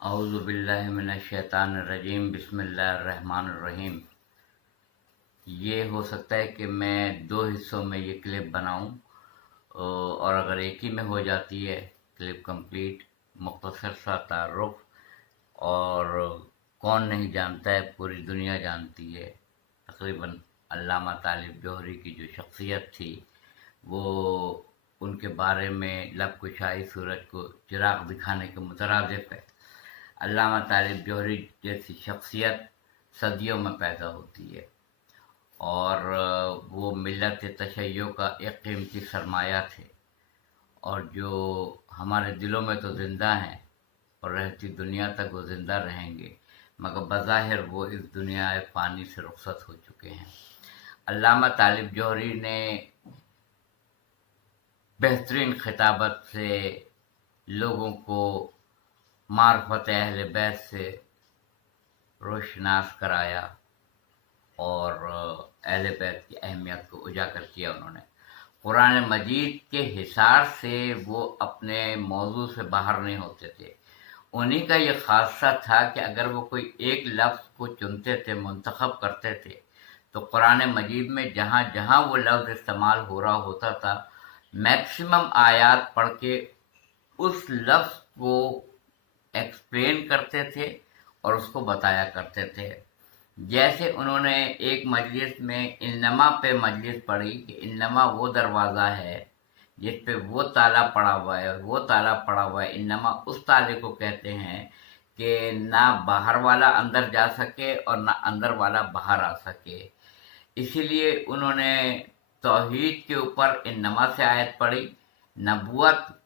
اعوذ باللہ من الشیطان الرجیم بسم اللہ الرحمن الرحیم۔ یہ ہو سکتا ہے کہ میں دو حصوں میں یہ کلپ بناؤں، اور اگر ایک ہی میں ہو جاتی ہے کلپ کمپلیٹ، مختصر سا تعارف، اور کون نہیں جانتا ہے، پوری دنیا جانتی ہے تقریباً علامہ طالب جوہری کی جو شخصیت تھی، وہ ان کے بارے میں لب کشائی سورج کو چراغ دکھانے کے مترادف ہے۔ علامہ طالب جوہری جیسی شخصیت صدیوں میں پیدا ہوتی ہے، اور وہ ملت تشیع کا ایک قیمتی سرمایہ تھے، اور جو ہمارے دلوں میں تو زندہ ہیں اور رہتی دنیا تک وہ زندہ رہیں گے، مگر بظاہر وہ اس دنیا فانی سے رخصت ہو چکے ہیں۔ علامہ طالب جوہری نے بہترین خطابت سے لوگوں کو معرفت اہل بیت سے روشناس کرایا، اور اہل بیت کی اہمیت کو اجاگر کیا۔ انہوں نے قرآن مجید کے حصار سے وہ اپنے موضوع سے باہر نہیں ہوتے تھے۔ انہی کا یہ خاصہ تھا کہ اگر وہ کوئی ایک لفظ کو چنتے تھے، منتخب کرتے تھے، تو قرآن مجید میں جہاں جہاں وہ لفظ استعمال ہو رہا ہوتا تھا، میکسیمم آیات پڑھ کے اس لفظ کو ایکسپلین کرتے تھے اور اس کو بتایا کرتے تھے۔ جیسے انہوں نے ایک مجلس میں انما پہ مجلس پڑھی کہ انما وہ دروازہ ہے جس پہ وہ تالا پڑا ہوا ہے، وہ تالا پڑا ہوا ہے۔ انما اس تالے کو کہتے ہیں کہ نہ باہر والا اندر جا سکے اور نہ اندر والا باہر آ سکے۔ اسی لیے انہوں نے توحید کے اوپر انما سے آیت پڑھی، نبوت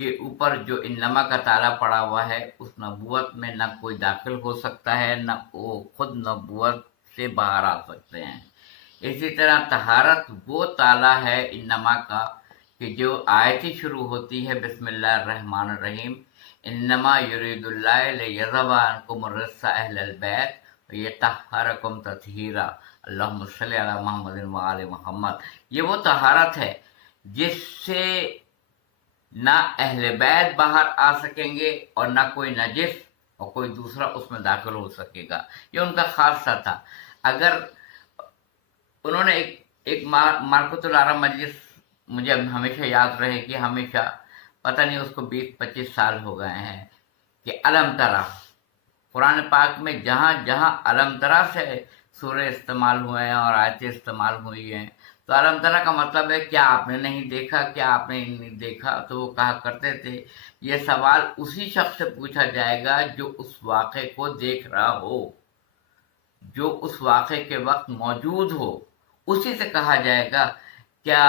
کے اوپر جو انما کا تالا پڑا ہوا ہے، اس نبوت میں نہ کوئی داخل ہو سکتا ہے، نہ وہ خود نبوت سے باہر آ سکتے ہیں۔ اسی طرح طہارت وہ تالا ہے انما کا کہ جو آیت ہی شروع ہوتی ہے بسم اللہ الرحمن الرحیم، انما یرید اللہ لیذھب عنکم الرجس اہل البیت ویطہرکم تطہیرا، اللہم صلی علی محمد وآل محمد۔ یہ وہ طہارت ہے جس سے نہ اہل بیت باہر آ سکیں گے اور نہ کوئی نجس اور کوئی دوسرا اس میں داخل ہو سکے گا۔ یہ ان کا خاصہ تھا۔ اگر انہوں نے ایک مارکت العرب مجلس مجھے ہمیشہ یاد رہے کہ ہمیشہ، پتہ نہیں اس کو 20-25 سال ہو گئے ہیں، کہ علم ترا، قرآن پاک میں جہاں جہاں علم ترا سے سورے استعمال ہوئے ہیں اور آیتیں استعمال ہوئی ہیں، تو علم ترا کا مطلب ہے کیا آپ نے نہیں دیکھا، کیا آپ نے نہیں دیکھا؟ تو وہ کہا کرتے تھے یہ سوال اسی شخص سے پوچھا جائے گا جو اس واقعے کو دیکھ رہا ہو، جو اس واقعے کے وقت موجود ہو۔ اسی سے کہا جائے گا کیا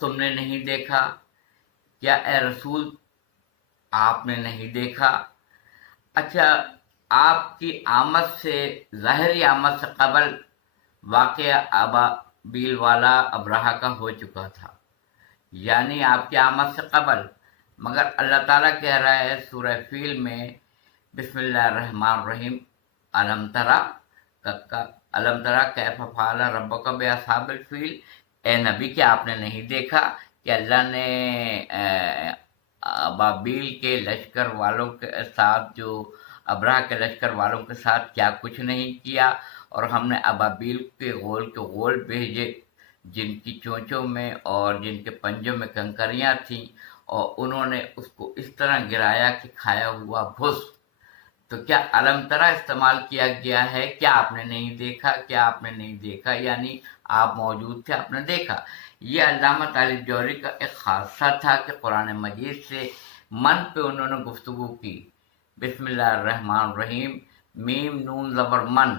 تم نے نہیں دیکھا، کیا اے رسول آپ نے نہیں دیکھا؟ اچھا، آپ کی آمد سے، ظاہری آمد سے قبل واقعہ ابابیل والا ابرہہ کا ہو چکا تھا، یعنی آپ کی آمد سے قبل، مگر اللہ تعالیٰ کہہ رہا ہے سورہ فیل میں بسم اللہ الرحمن الرحیم، علم ترا علم ترا کیف فعل ربک باصحاب الفیل، اے نبی کیا آپ نے نہیں دیکھا کہ اللہ نے ابابیل کے لشکر والوں کے ساتھ، جو ابرہہ کے لشکر والوں کے ساتھ کیا کچھ نہیں کیا، اور ہم نے ابابیل کے غول بھیجے جن کی چونچوں میں اور جن کے پنجوں میں کنکریاں تھیں، اور انہوں نے اس کو اس طرح گرایا کہ کھایا ہوا بھس۔ تو کیا علم ترا استعمال کیا گیا ہے، کیا آپ نے نہیں دیکھا، کیا آپ نے نہیں دیکھا، یعنی آپ موجود تھے، آپ نے دیکھا۔ یہ علامہ طالب جوہری کا ایک خاصہ تھا کہ قرآن مجید سے من پہ انہوں نے گفتگو کی۔ بسم اللہ الرحمن الرحیم، میم نون زبر من،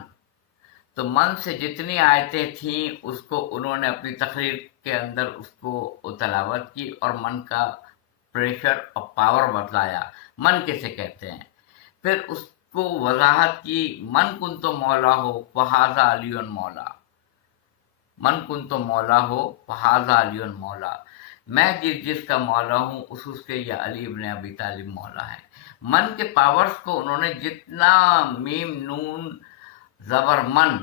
تو من سے جتنی آیتیں تھیں اس کو انہوں نے اپنی تقریر کے اندر اس کو تلاوت کی اور من کا پریشر اور پاور بتلایا، من کسے کہتے ہیں۔ پھر اس کو وضاحت کی، من کن تو مولا ہو فہذا علی مولا، من کن تو مولا ہو فہذا علی مولا، میں جس کا مولا ہوں اس کے یہ علی ابن ابی طالب مولا ہے۔ من کے پاورز کو انہوں نے جتنا میم نون زبر من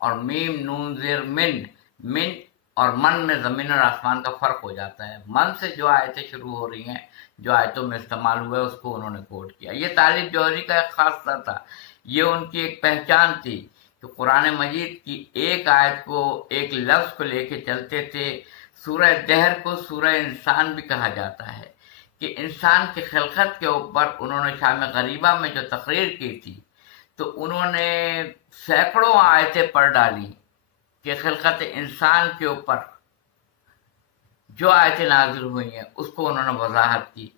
اور میم نون زیر من اور من میں زمین اور آسمان کا فرق ہو جاتا ہے. من سے جو آیتیں شروع ہو رہی ہیں، جو آیتوں میں استعمال ہوئے، اس کو انہوں نے کوٹ کیا. یہ طالب جوہری کا ایک خاصہ تھا، یہ ان کی ایک پہچان تھی کہ قرآن مجید کی ایک آیت کو، ایک لفظ کو لے کے چلتے تھے. سورہ دہر کو سورہ انسان بھی کہا جاتا ہے کہ انسان کی خلقت کے اوپر انہوں نے شام غریبہ میں جو تقریر کی تھی تو انہوں نے سینکڑوں آیتیں پڑھ ڈالی کہ خلقت انسان کے اوپر جو آیتیں نازل ہوئی ہیں اس کو انہوں نے وضاحت کی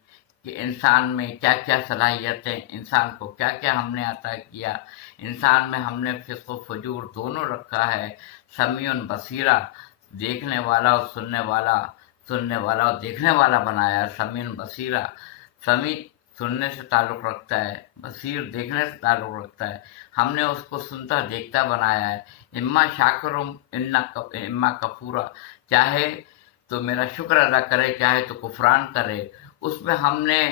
کہ انسان میں کیا کیا صلاحیتیں، انسان کو کیا کیا ہم نے عطا کیا. انسان میں ہم نے فسق و فجور دونوں رکھا ہے. سمیع بصیرہ، دیکھنے والا اور سننے والا اور دیکھنے والا بنایا ہے. سمیع بصیرہ، سمیع سننے سے تعلق رکھتا ہے، بصیر دیکھنے سے تعلق رکھتا ہے. ہم نے اس کو سنتا دیکھتا بنایا ہے. اما شاکرم اما کفورا، چاہے تو میرا شکر ادا کرے، چاہے تو کفران کرے. اس میں ہم نے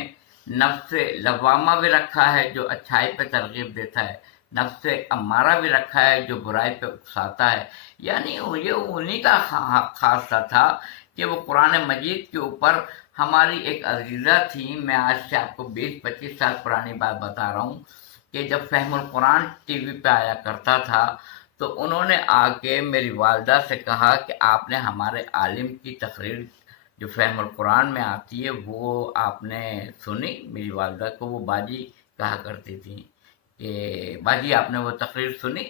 نفس لوامہ بھی رکھا ہے جو اچھائی پہ ترغیب دیتا ہے، نفس امارہ بھی رکھا ہے جو برائی پہ اکساتا ہے. یعنی یہ انہی کا خاصہ تھا کہ وہ قرآن مجید کے اوپر ہماری ایک عزیزہ تھی. میں آج سے آپ کو 20-25 سال پرانی بات بتا رہا ہوں کہ جب فہم القرآن ٹی وی پہ آیا کرتا تھا تو انہوں نے آ کے میری والدہ سے کہا کہ آپ نے ہمارے عالم کی تقریر جو فہم القرآن میں آتی ہے وہ آپ نے سنی. میری والدہ کو وہ باجی کہا کرتی تھی کہ باجی آپ نے وہ تقریر سنی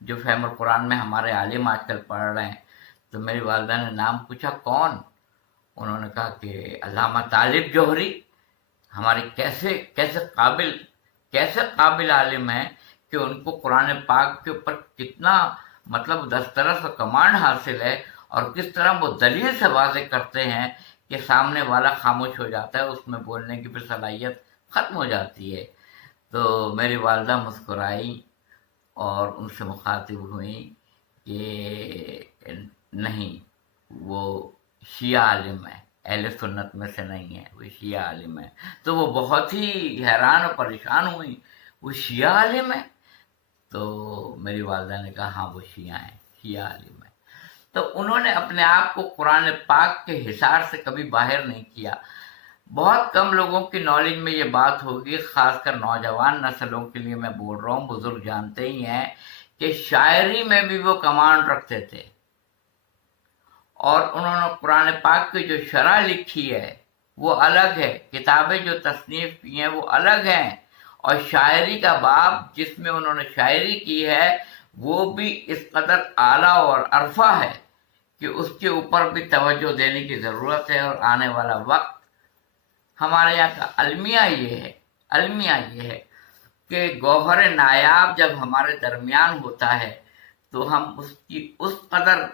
جو فہم القرآن میں ہمارے عالم آج کل پڑھ رہے ہیں. تو میری والدہ نے نام پوچھا کون؟ انہوں نے کہا کہ علامہ طالب جوہری. ہماری کیسے قابل عالم ہیں کہ ان کو قرآن پاک کے اوپر کتنا دسترس و کمانڈ حاصل ہے، اور کس طرح وہ دلیل سے واضح کرتے ہیں کہ سامنے والا خاموش ہو جاتا ہے، اس میں بولنے کی پھر صلاحیت ختم ہو جاتی ہے. تو میری والدہ مسکرائی اور ان سے مخاطب ہوئی کہ نہیں، وہ شیعہ عالم ہے، اہل سنت میں سے نہیں ہے، وہ شیعہ عالم ہے. تو وہ بہت ہی حیران اور پریشان ہوئی، وہ شیعہ عالم ہے؟ تو میری والدہ نے کہا ہاں وہ شیعہ ہیں، شیعہ عالم ہے. تو انہوں نے اپنے آپ کو قرآن پاک کے حصار سے کبھی باہر نہیں کیا. بہت کم لوگوں کی نالج میں یہ بات ہوگی، خاص کر نوجوان نسلوں کے لیے میں بول رہا ہوں، بزرگ جانتے ہی ہیں کہ شاعری میں بھی وہ کمانڈ رکھتے تھے. اور انہوں نے قرآن پاک کی جو شرح لکھی ہے وہ الگ ہے، کتابیں جو تصنیف کی ہیں وہ الگ ہیں، اور شاعری کا باب جس میں انہوں نے شاعری کی ہے وہ بھی اس قدر اعلیٰ اور عرفہ ہے کہ اس کے اوپر بھی توجہ دینے کی ضرورت ہے. اور آنے والا وقت ہمارے یہاں کا المیہ یہ ہے کہ گوہر نایاب جب ہمارے درمیان ہوتا ہے تو ہم اس کی اس قدر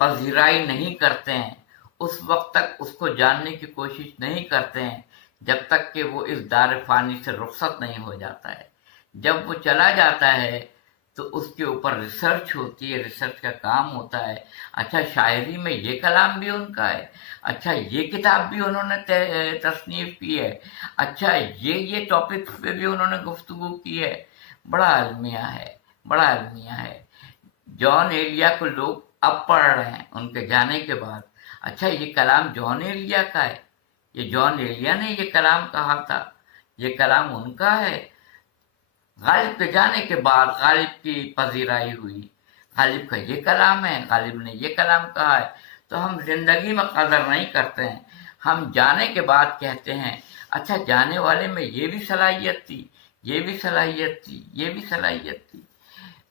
پذیرائی نہیں کرتے ہیں، اس وقت تک اس کو جاننے کی کوشش نہیں کرتے ہیں جب تک کہ وہ اس دار فانی سے رخصت نہیں ہو جاتا ہے. جب وہ چلا جاتا ہے تو اس کے اوپر ریسرچ ہوتی ہے، ریسرچ کا کام ہوتا ہے. اچھا شاعری میں یہ کلام بھی ان کا ہے، اچھا یہ کتاب بھی انہوں نے تصنیف کی ہے، اچھا یہ ٹاپک پہ بھی انہوں نے گفتگو کی ہے. بڑا المیہ ہے. جان ایلیا کو لوگ اب پڑھ رہے ہیں ان کے جانے کے بعد. اچھا یہ کلام جان ایلیا کا ہے، یہ جان ایلیا نے یہ کلام کہا تھا، یہ کلام ان کا ہے. غالب کے جانے کے بعد غالب کی پذیرائی ہوئی، غالب کا یہ کلام ہے، غالب نے یہ کلام کہا ہے. تو ہم زندگی میں قدر نہیں کرتے ہیں، ہم جانے کے بعد کہتے ہیں اچھا جانے والے میں یہ بھی صلاحیت تھی، یہ بھی صلاحیت تھی، یہ بھی صلاحیت تھی.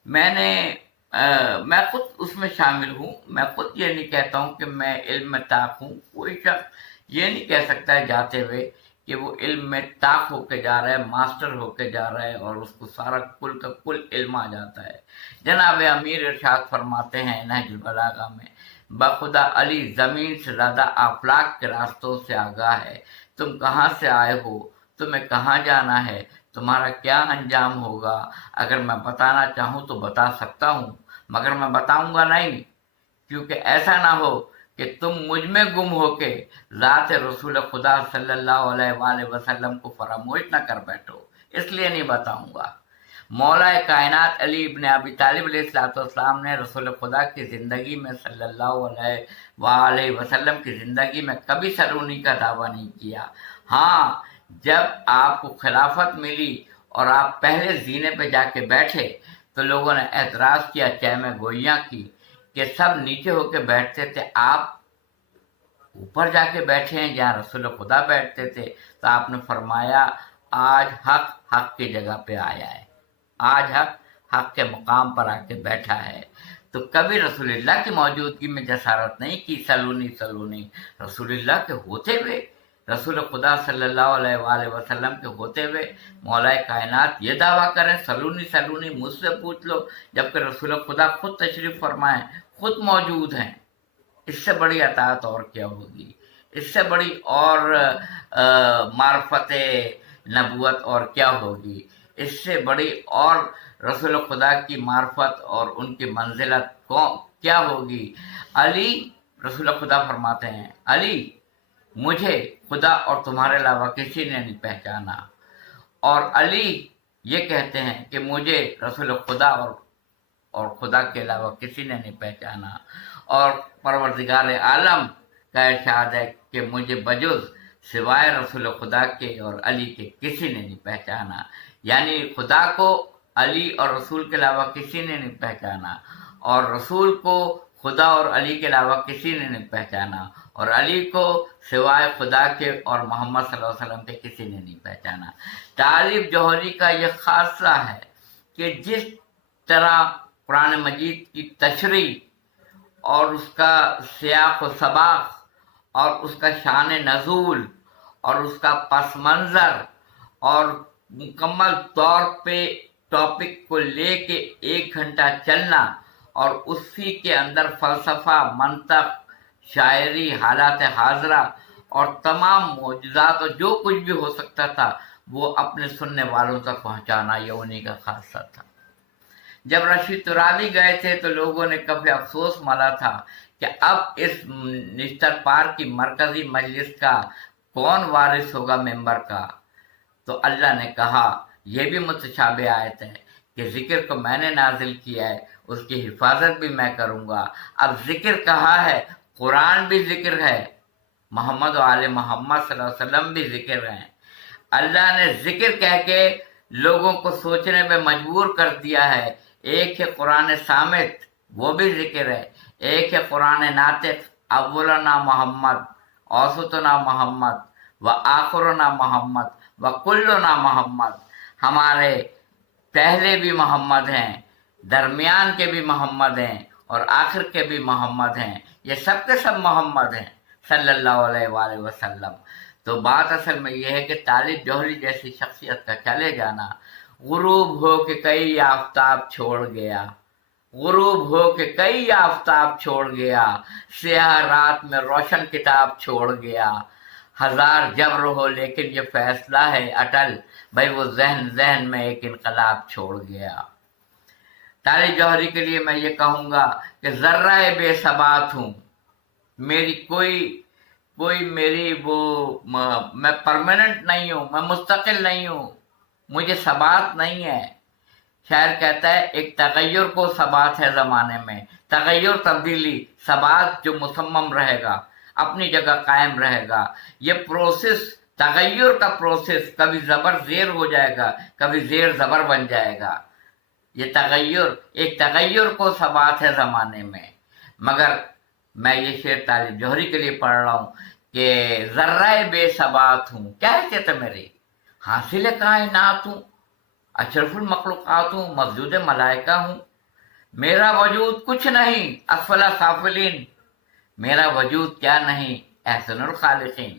میں خود اس میں شامل ہوں. میں خود یہ نہیں کہتا ہوں کہ میں علم میں طاق ہوں. کوئی شخص یہ نہیں کہہ سکتا ہے جاتے ہوئے کہ وہ علم میں طاق ہو کے جا رہا ہے، ماسٹر ہو کے جا رہا ہے اور اس کو سارا کل کا کل علم آ جاتا ہے. جناب امیر ارشاد فرماتے ہیں نہج البلاغہ میں، بخدا علی زمین سے زیادہ آفلاق کے راستوں سے آگاہ ہے. تم کہاں سے آئے ہو، تمہیں کہاں جانا ہے، تمہارا کیا انجام ہوگا. اگر میں بتانا چاہوں تو بتا سکتا ہوں، مگر میں بتاؤں گا نہیں، کیونکہ ایسا نہ ہو کہ تم مجھ میں گم ہو کے ذات رسول خدا صلی اللہ علیہ وآلہ وسلم کو فراموش نہ کر بیٹھو، اس لیے نہیں بتاؤں گا. مولا کائنات علی ابن ابی طالب علیہ السلام نے رسول خدا کی زندگی میں صلی اللہ علیہ وآلہ وسلم کی زندگی میں کبھی سلونی کا دعویٰ نہیں کیا۔ ہاں، جب آپ کو خلافت ملی اور آپ پہلے زینے پہ جا کے بیٹھے تو لوگوں نے اعتراض کیا، چہمہ گوئیاں کی کہ سب نیچے ہو کے بیٹھتے تھے، آپ اوپر جا کے بیٹھے ہیں جہاں رسول خدا بیٹھتے تھے۔ تو آپ نے فرمایا آج حق حق کی جگہ پہ آیا ہے، آج حق حق کے مقام پر آ کے بیٹھا ہے۔ تو کبھی رسول اللہ کی موجودگی میں جسارت نہیں کی سلونی سلونی، رسول اللہ کے ہوتے ہوئے، رسول خدا صلی اللہ علیہ وآلہ وسلم کے ہوتے ہوئے مولا کائنات یہ دعویٰ کریں سلونی سلونی، مجھ سے پوچھ لو، جبکہ رسول خدا خود تشریف فرمائیں، خود موجود ہیں۔ اس سے بڑی اطاعت اور کیا ہوگی؟ اس سے بڑی اور معرفت نبوت اور کیا ہوگی؟ اس سے بڑی اور رسول خدا کی معرفت اور ان کی منزلت کیا ہوگی؟ علی، رسول خدا فرماتے ہیں علی مجھے خدا اور تمہارے علاوہ کسی نے نہیں پہچانا، اور علی یہ کہتے ہیں کہ مجھے رسول خدا اور خدا کے علاوہ کسی نے نہیں پہچانا، اور پروردگار عالم کا ارشاد ہے کہ مجھے بجز سوائے رسول خدا کے اور علی کے کسی نے نہیں پہچانا۔ یعنی خدا کو علی اور رسول کے علاوہ کسی نے نہیں پہچانا، اور رسول کو خدا اور علی کے علاوہ کسی نے نہیں پہچانا، اور علی کو سوائے خدا کے اور محمد صلی اللہ علیہ وسلم کے کسی نے نہیں پہچانا۔ طالب جوہری کا یہ خاصہ ہے کہ جس طرح قرآن مجید کی تشریح اور اس کا سیاق و سباق اور اس کا شان نزول اور اس کا پس منظر اور مکمل طور پہ ٹاپک کو لے کے 1 گھنٹہ چلنا اور اسی کے اندر فلسفہ، منطق، شاعری، حالات حاضرہ اور تمام معجزات اور جو کچھ بھی ہو سکتا تھا وہ اپنے سننے والوں تک پہنچانا، یہ انہی کا خاصہ تھا۔ جب رشید ترابی گئے تھے تو لوگوں نے کبھی افسوس مالا تھا کہ اب اس نشتر پار کی مرکزی مجلس کا کون وارث ہوگا ممبر کا؟ تو اللہ نے کہا یہ بھی متشابہ آیت ہے کہ ذکر کو میں نے نازل کیا ہے، اس کی حفاظت بھی میں کروں گا۔ اب ذکر کہا ہے، قرآن بھی ذکر ہے، محمد و آل محمد صلی اللہ علیہ وسلم بھی ذکر ہیں۔ اللہ نے ذکر کہہ کے لوگوں کو سوچنے میں مجبور کر دیا ہے۔ ایک ہے قرآن صامت، وہ بھی ذکر ہے، ایک ہے قرآن ناطق، اولنا محمد، اوسطنا محمد و آخرنا محمد و کلنا محمد، ہمارے پہلے بھی محمد ہیں، درمیان کے بھی محمد ہیں اور آخر کے بھی محمد ہیں، یہ سب کے سب محمد ہیں صلی اللہ علیہ وآلہ وسلم۔ تو بات اصل میں یہ ہے کہ طالب جوہری جیسی شخصیت کا چلے جانا، غروب ہو کے کئی آفتاب چھوڑ گیا، غروب ہو کے کئی آفتاب چھوڑ گیا، سیاہ رات میں روشن کتاب چھوڑ گیا، ہزار جبر ہو لیکن یہ فیصلہ ہے اٹل، بھائی وہ ذہن میں ایک انقلاب چھوڑ گیا۔ طالب جوہری کے لیے میں یہ کہوں گا کہ ذرہ بے ثبات ہوں، میری کوئی میری میں پرماننٹ نہیں ہوں، میں مستقل نہیں ہوں، مجھے ثبات نہیں ہے۔ شاعر کہتا ہے ایک تغیر کو ثبات ہے زمانے میں، تغیر تبدیلی، ثبات جو مصمم رہے گا، اپنی جگہ قائم رہے گا۔ یہ پروسیس، تغیر کا پروسیس، کبھی زبر زیر ہو جائے گا، کبھی زیر زبر بن جائے گا۔ یہ تغیر، ایک تغیر کو ثبات ہے زمانے میں۔ مگر میں یہ شعر طالب جوہری کے لیے پڑھ رہا ہوں کہ ذرہ بے ثبات ہوں، کیا حیثیت ہے میری؟ حاصل کائنات ہوں، اشرف المخلوقات ہوں، مسجود ملائکہ ہوں، میرا وجود کچھ نہیں، اسفل سافلین، میرا وجود کیا نہیں، احسن الخالقین۔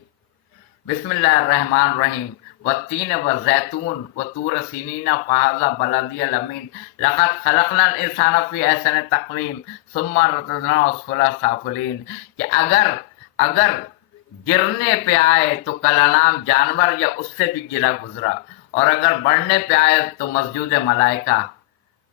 بسم اللہ الرحمن الرحیم، والتین والزیتون وطور سینین فہذا بلدی الامین، لقد خلقنا الانسان فی احسن تقویم ثم رددناہ اسفل سافلین۔ کہ اگر گرنے پہ آئے تو کلانام جانور یا اس سے بھی گرا گزرا، اور اگر بڑھنے پہ آئے تو مسجود ملائکہ